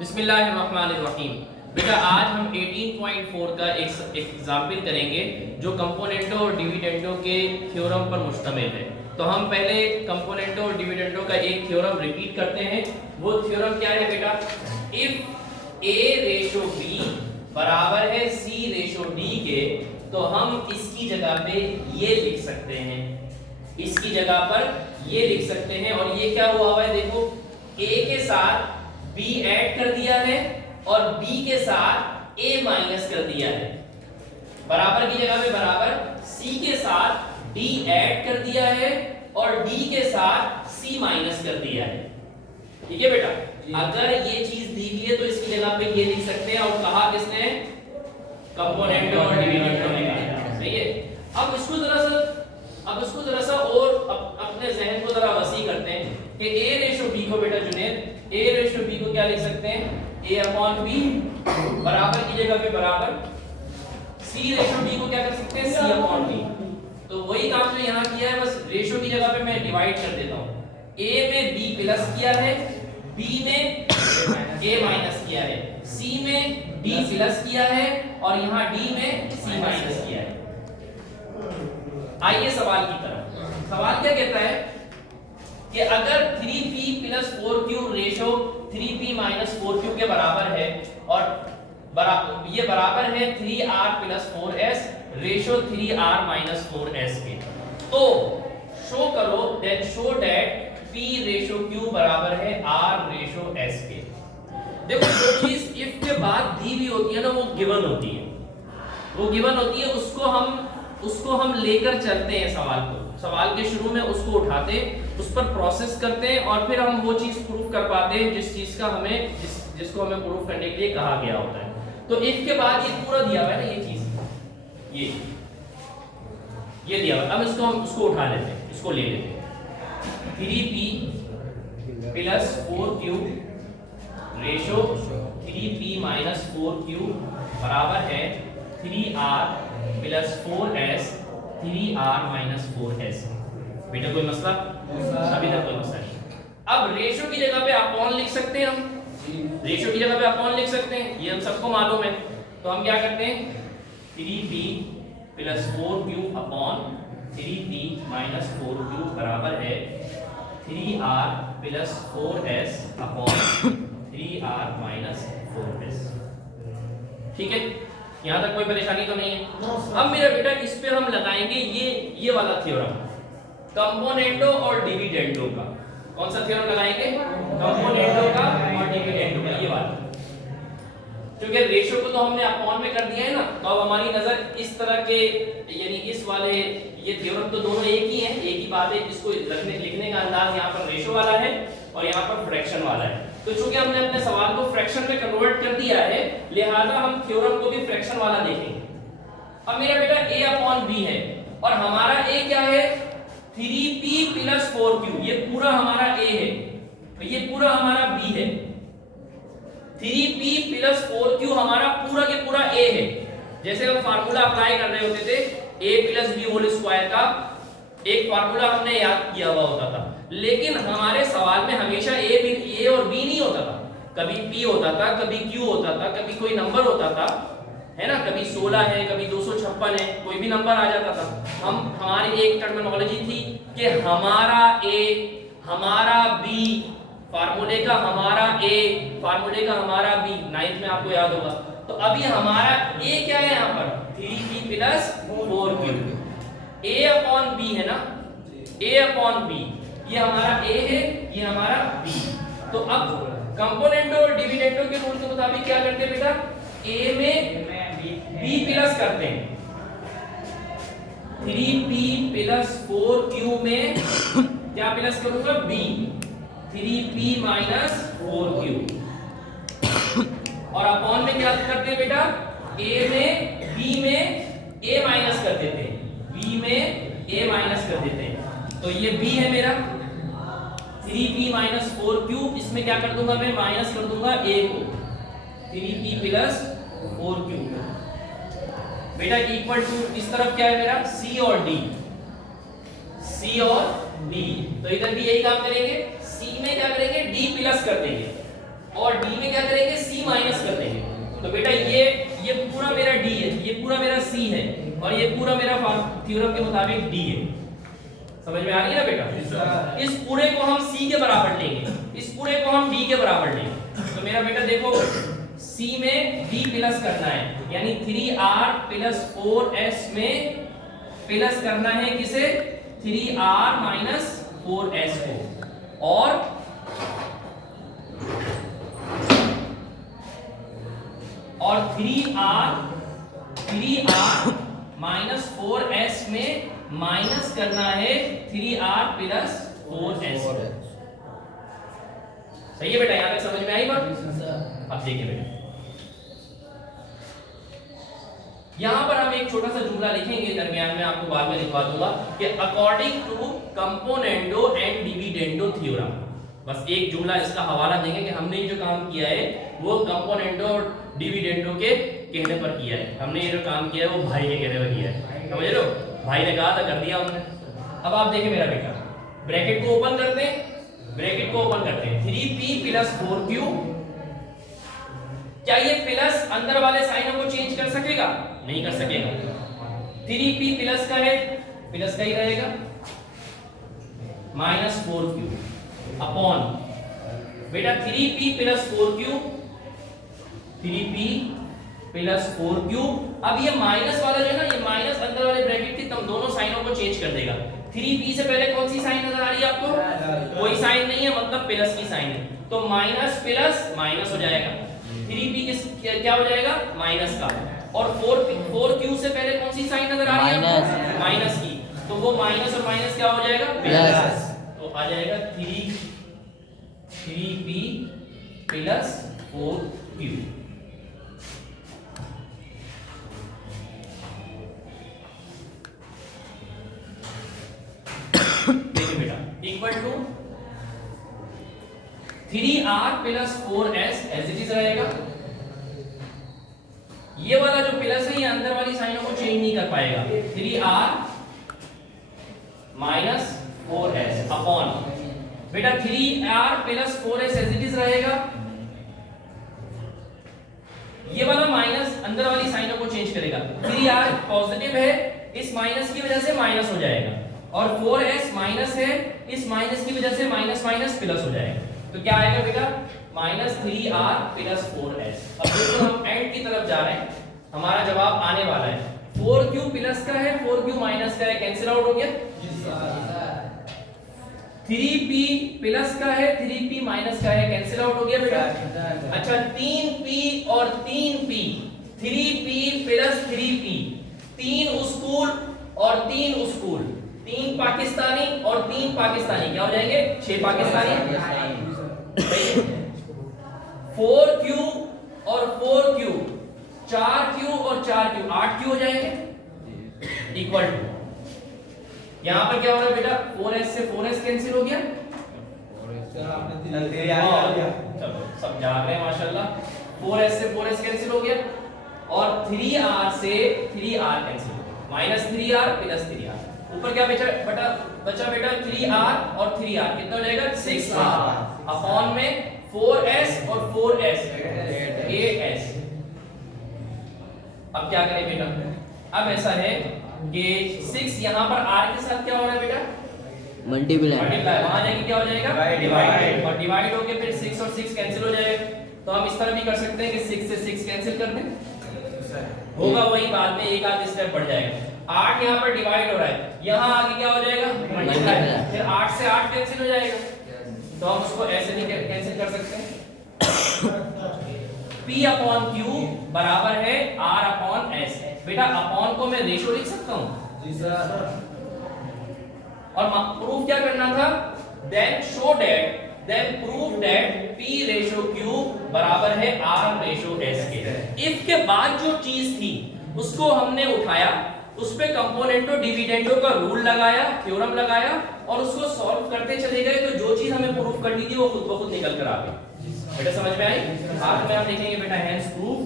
बिस्मिल्लाहिर्रहमानिर्रहीम। बेटा आज हम 18.4 का एक एग्जाम्पल करेंगे जो कंपोनेंटों और डिविडेंडों के थ्योरम पर मुश्तमिल है। तो हम पहले कंपोनेंटों और डिविडेंडों का एक थ्योरम रिपीट करते हैं। वो थ्योरम क्या है बेटा? इफ a रेशो b बराबर है c रेशो d के, तो हम इसकी जगह पे ये लिख सकते हैं, इसकी जगह पर ये लिख सकते हैं। और ये क्या हुआ है देखो, a के साथ b ऐड कर दिया है और b के साथ a माइनस कर दिया है। बराबर की जगह पे बराबर c के साथ d ऐड कर दिया है और d के साथ c माइनस कर दिया है। ठीक है बेटा, अगर ये चीज दी हुई है तो इसकी जगह पे ये लिख सकते हैं। और कहा किसने? कंपोनेंट और डिविडेंड ने कहा। सही है। अब इसको जरा सा और अपने जहन को जरा वसी करते हैं कि a रेशो b को बेटा जुनेद, a रेशो b को क्या लिख सकते हैं? a अपॉन b बराबर की जगह पे बराबर c रेशो b को क्या कर सकते हैं? c upon b। तो वही काम जो यहाँ किया है, बस रेशो की जगह पे मैं डिवाइड कर देता हूँ। a में b प्लस किया है, b में a माइनस किया है, c में d प्लस किया है और यहाँ d में c माइनस किया है। आइए सवाल की तरफ। सवाल क्या कहता है कि अगर 3p plus 4q ratio 3p minus 4q के बराबर है और ये बराबर है 3r plus 4s ratio 3r minus 4s के, तो शो करो then show that p ratio q बराबर है r रेशो s के। देखो जो चीज इफ के बाद दी हुई होती है ना, वो गिवन होती है, वो गिवन होती है। उसको हम लेकर चलते हैं सवाल को, सवाल के शुरू में उसको उठाते हैं, उस पर प्रोसेस करते हैं और फिर हम वो चीज प्रूफ कर पाते हैं जिस चीज का हमें जिसको हमें प्रूफ करने के लिए कहा गया होता है। तो इफ के बाद ये पूरा दिया हुआ है ना, ये चीज ये दिया हुआ है। अब इसको हम उसको उठा लेते हैं, इसको ले लेते हैं। 3p plus 4q ratio 3p minus 4q बराबर है 3r plus 4s 3r minus 4s। बेटा कोई मसला? अभी तक कोई मसला नहीं। अब रेशो की जगह पे अपॉन लिख सकते हैं, हम रेशो की जगह पे अपॉन लिख सकते हैं, ये हम सबको मालूम है। तो हम क्या करते हैं? 3p plus 4q upon 3p minus 4q बराबर है 3r plus 4s upon 3r minus 4s। ठीक है, यहां तक कोई परेशानी तो नहीं है। अब मेरा बेटा इस पे हम लगाएंगे ये वाला थ्योरम, कंपोनेंटों और डिविडेंडों का। कौन सा थ्योरम लगाएंगे? कंपोनेंटों का और डिविडेंडों का, ये वाला। क्योंकि रेशो को तो हमने अपॉन में कर दिया है ना, तो अब हमारी नजर इस तरह के यानी इस वाले, ये थ्योरम तो दोनों एक ही है, एक ही बात है। इसको लिखने का अंदाज यहाँ पर रेशो वाला है और यहाँ पर फ्रैक्शन वाला है। तो चूंकि हमने अपने सवाल को फ्रैक्शन में कन्वर्ट कर दिया है, लिहाजा हम थ्योरम को भी फ्रैक्शन वाला देखेंगे। अब मेरा बेटा a अपॉन b है और हमारा a क्या है? 3p plus 4q। ये पूरा हमारा a है, ये पूरा हमारा b है। 3p प्लस 4q हमारा पूरा के पूरा a है। जैसे हम फार्मूला अप्लाई कर रहे होते थे a plus b whole square का, एक फार्मूला हमने याद किया हुआ होता था, लेकिन हमारे सवाल में हमेशा a और b नहीं होता था। कभी p होता था, कभी q होता था, कभी कोई नंबर होता था, है ना, कभी 16 है, कभी 256 है, कोई भी नंबर आ जाता था। हमारी एक टर्मिनोलॉजी थी कि हमारा a हमारा b, फार्मूले का हमारा a फार्मूले का हमारा b, 9th में आपको याद होगा। तो अभी हमारा a क्या है? यहाँ पर 3p plus 4q, a upon b है ना, a अपॉन b, ये हमारा a है, ये हमारा b। तो अब कंपोनेंटों और डिविडेंडों के रूल के मुताबिक क्या करते हैं बेटा? a में b प्लस करते हैं, 3p प्लस 4q में क्या प्लस करूंगा? b, 3p minus 4q। और अपॉन में क्या करते हैं बेटा? a में b में a माइनस कर देते हैं, b में a माइनस कर देते हैं। तो ये b है मेरा 3p माइनस 4q, इसमें क्या कर दूंगा मैं? माइनस कर दूंगा a को, 3p प्लस 4q बेटा इक्वल टू इस तरफ क्या है मेरा? c और d, c और d। तो इधर भी यही काम करेंगे, c में क्या करेंगे? d प्लस कर देंगे, और डी में क्या करेंगे, सी माइनस कर देंगे। तो बेटा ये पूरा मेरा डी है, ये पूरा मेरा सी है, और ये पूरा मेरा थ्योरम के मुताबिक डी है। समझ में आ रही है ना बेटा? इस पूरे को हम सी के बराबर लेंगे, इस पूरे को हम डी के बराबर लेंगे। तो मेरा बेटा देखो, सी में डी प्लस करना है, यानी 3r प्लस 4s में प्लस करना है किसे, 3r माइनस 4s को, और और 3r माइनस 4s में माइनस करना है 3r प्लस 4s। सही है बेटा? यहां तक समझ में आई बात? अब देखिए बेटा, यहां पर हम एक छोटा सा जुमला लिखेंगे, दरमियान में आपको बाद में लिखवा दूंगा कि according to componendo and dividendo theorem. बस एक जुमला इसका हवाला देंगे कि हमने जो काम किया है वो कंपोनेंडो और डिविडेंडो के कहने पर किया है। हमने ये जो काम किया है वो भाई के कहने पर किया है, समझ रहे हो? भाई ने कहा था, कर दिया हमने। अब आप देखिए मेरा बेटा, ब्रैकेट को ओपन करते हैं, ब्रैकेट को ओपन करते हैं, 3p प्लस 4q। क्या ये प्लस अंदर वाले साइनों को चेंज कर सकेगा? नहीं कर सकेगा। 3p प्लस का है, प्लस का ही रहेगा, माइनस 4q अपॉन बेटा 3p plus 4q, 3p plus 4q। अब ये माइनस वाला जो है ना, ये माइनस अंदर वाले ब्रैकेट की तम दोनों साइनों को चेंज कर देगा। 3p से पहले कौन सी साइन नजर आ रही है आपको? कोई साइन नहीं है, मतलब प्लस की साइन है, तो माइनस प्लस माइनस हो जाएगा। 3p क्या हो जाएगा? माइनस का। और 4q से पहले कौन सी साइन नजर आ रही है? माइनस की, तो वो माइनस और माइनस क्या हो जाएगा? प्लस। तो आ जाएगा 3p प्लस 4q। देखिए बेटा, equal to 3r plus 4s as it is रहेगा। ये वाला जो प्लस है ये अंदर वाली साइनों को चेंज नहीं कर पाएगा। 3r माइनस 4s अपॉन बेटा 3r plus 4s as it is रहेगा। ये वाला माइनस अंदर वाली साइनों को चेंज करेगा। 3r पॉजिटिव है, इस माइनस की वजह से माइनस हो जाएगा, और 4s माइनस है, इस माइनस की वजह से माइनस माइनस प्लस हो जाएगा। तो क्या आएगा बेटा? Minus 3r plus 4s। अब बिल्कुल हम एंड की तरफ जा रहे हैं, हमारा जवाब आने वाला है। 4q प्लस का है, 4q माइनस का है, कैंसिल आउट हो गया। 3p प्लस का है, 3p माइनस का है, कैंसिल आउट हो गया बेटा। अच्छा, 3p और 3p, 3p plus 3p, 3 school और 3 स्कूल, 3 पाकिस्तानी और 3 पाकिस्तानी, क्या हो जाएंगे? 6 पाकिस्तानी। 4q और 4q, 4q और 4q, 8q हो जाएंगे, इक्वल टू यहां पर क्या हो रहा है बेटा? 4s से 4s कैंसिल हो गया। चलो सब जाग रहे हैं माशाल्लाह। 4s से 4s कैंसिल हो गया, और 3r से 3r कैंसिल हो गया, माइनस 3r प्लस 3r। ऊपर क्या बचा बेटा? 3r और 3r, कितना हो जाएगा? 6r अपॉन में 4s और 4s 8s। अब क्या करें बेटा? अब ऐसा है कि 6 यहां पर r के साथ क्या हो रहा है बेटा? मल्टीप्लाई। वहां जाके क्या हो जाएगा? डिवाइड, और डिवाइड होके फिर 6 और 6 कैंसिल हो जाएगा। तो हम इस तरह भी कर सकते हैं कि 6 से 6 कैंसिल कर दें, होगा वही, बाद में एक आध स्टेप बढ़ जाएगा। 8 यहाँ पर डिवाइड हो रहा है, यहाँ आगे क्या हो जाएगा? मल्टीप्लाई, फिर 8 से 8 कैंसिल हो जाएगा। तो हम उसको ऐसे नहीं कैंसिल कर सकते हैं। P अपॉन Q बराबर है R अपॉन S। बेटा अपॉन को मैं रेशो लिख सकता हूँ जी सर, और प्रूफ क्या करना था? then prove that P ratio Q बराबर है R रेशो S के। इफ के बाद जो चीज थी उसको हमने उठाया, उस पे कंपोनेंटो डिविडेंडो का रूल लगाया, थ्योरम लगाया, और उसको सॉल्व करते चले गए। तो जो चीज हमें प्रूफ करनी थी वो खुद ब खुद निकल कर आ गई। बेटा समझ में आई? आज में हम देखेंगे बेटा हैंस प्रूफ।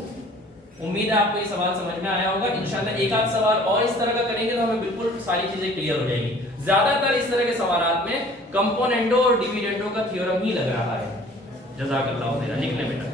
उम्मीद है आपको ये सवाल समझ में आया होगा। इंशाल्लाह एक आध सवाल और इस तरह का करेंगे तो हमें बिल्कुल सारी चीजें क्लियर हो जाएगी। ज्यादातर इस तरह के सवालात में कंपोनेंटो और डिविडेंडो का थ्योरम ही लग रहा है। जज़ाकल्लाह खैर, लिख ले बेटा।